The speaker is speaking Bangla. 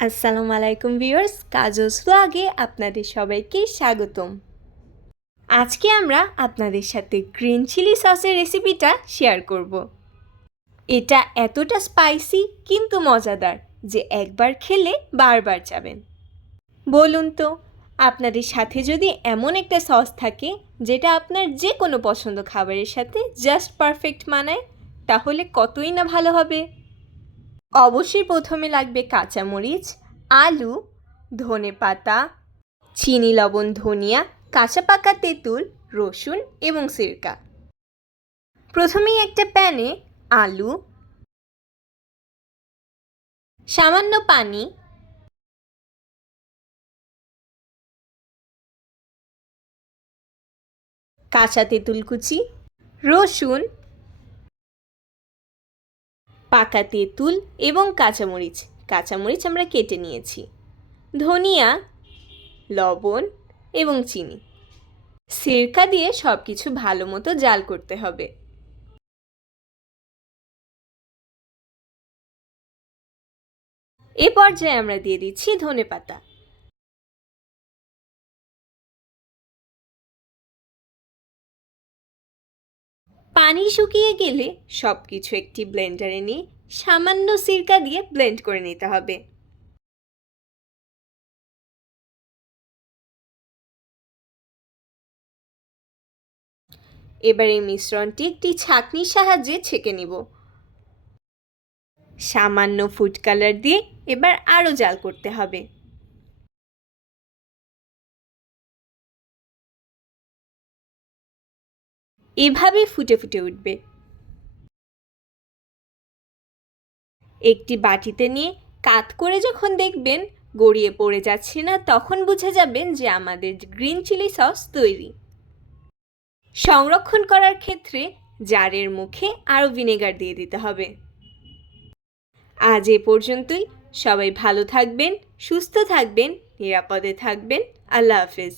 আসসালামু আলাইকুম ভিউয়ার্স, কাজলস ব্লগে আপনাদের সবাইকে স্বাগতম। আজকে আমরা আপনাদের সাথে গ্রিন চিলি সসের রেসিপিটা শেয়ার করব। এটা এতটা স্পাইসি কিন্তু মজাদার যে একবার খেলে বারবার যাবেন। বলুন তো, আপনাদের সাথে যদি এমন একটা সস থাকে যেটা আপনার যে কোনো পছন্দ খাবারের সাথে জাস্ট পারফেক্ট মানায়, তাহলে কতই না ভালো হবে। অবশ্যই প্রথমে লাগবে কাঁচামরিচ, আলু, ধনেপাতা, চিনি, লবণ, ধনিয়া, কাঁচা পাকা তেঁতুল, রসুন এবং সিরকা। প্রথমেই একটা প্যানে আলু, সামান্য পানি, কাঁচা তেঁতুল কুচি, রসুন, পাকা তেঁতুল এবং কাঁচামরিচ আমরা কেটে নিয়েছি, ধনিয়া, লবণ এবং চিনি, সিরকা দিয়ে সব কিছু ভালো মতো জাল করতে হবে। এ পর্যায়ে আমরা দিয়ে দিচ্ছি ধনেপাতা। পানি শুকিয়ে গেলে সব কিছু একটি ব্লেন্ডারে নিয়ে সামান্য সিরকা দিয়ে ব্লেন্ড করে নিতে হবে। এবার এই মিশ্রণটি একটি ছাঁকনির সাহায্যে ছেঁকে নিব। সামান্য ফুড কালার দিয়ে এবার আরও জাল করতে হবে। এভাবে ফুটে ফুটে উঠবে। একটি বাটিতে নিয়ে কাত করে যখন দেখবেন গড়িয়ে পড়ে যাচ্ছে না, তখন বুঝে যাবেন যে আমাদের গ্রিন চিলি সস তৈরি। সংরক্ষণ করার ক্ষেত্রে জারের মুখে আরও ভিনেগার দিয়ে দিতে হবে। আজ এ পর্যন্তই। সবাই ভালো থাকবেন, সুস্থ থাকবেন, নিরাপদে থাকবেন। আল্লাহ হাফেজ।